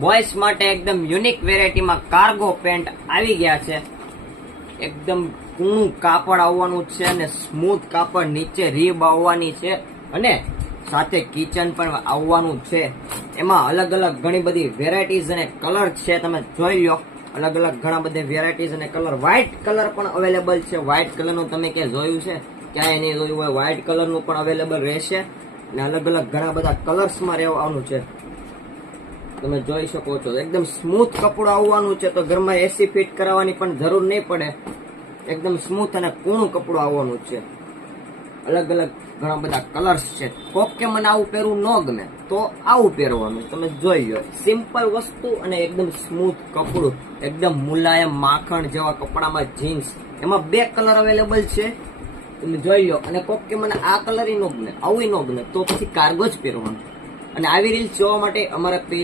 Boys માટે એકદમ unique વેરાયટીમાં cargo pant આવી ગયા છે. એકદમ કૂણું કાપડ આવવાનું છે અને સ્મૂથ કાપડ, નીચે રીબ આવવાની છે અને સાથે કિચન પણ આવવાનું છે. એમાં અલગ અલગ ઘણી બધી વેરાયટીઝ અને કલર છે, તમે જોઈ લો. અલગ અલગ ઘણા બધા વેરાયટીઝ અને કલર. વ્હાઇટ કલર પણ અવેલેબલ છે. વ્હાઇટ કલરનું તમે ક્યાં જોયું છે? ક્યાંય નહીં જોયું હોય. વ્હાઇટ કલરનું પણ અવેલેબલ રહેશે અને અલગ અલગ ઘણા બધા કલર્સમાં રહેવાનું છે. તમે જોઈ શકો છો. એકદમ સ્મૂથ કપડું આવવાનું છે, તો ઘરમાં એસી ફિટ કરાવવાની પણ જરૂર નહીં પડે. એકદમ સ્મૂથ અને કૂણું કપડું આવવાનું છે. અલગ અલગ ઘણા બધા કલર્સ છે. કોક કે મને આવું પહેરવું ન ગમે તો આવું પહેરવાનું. તમે જોઈ લો, સિમ્પલ વસ્તુ અને એકદમ સ્મૂથ કપડું, એકદમ મુલાયમ માખણ જેવા કપડામાં જીન્સ. એમાં 2 કલર અવેલેબલ છે, તમે જોઈ લો. અને કોક કે મને આ કલર ન ગમે, આવું ન ગમે, તો પછી કાર્ગો જ પહેરવાનું. અને આવી રીલ્સ જોવા માટે અમારા પેજ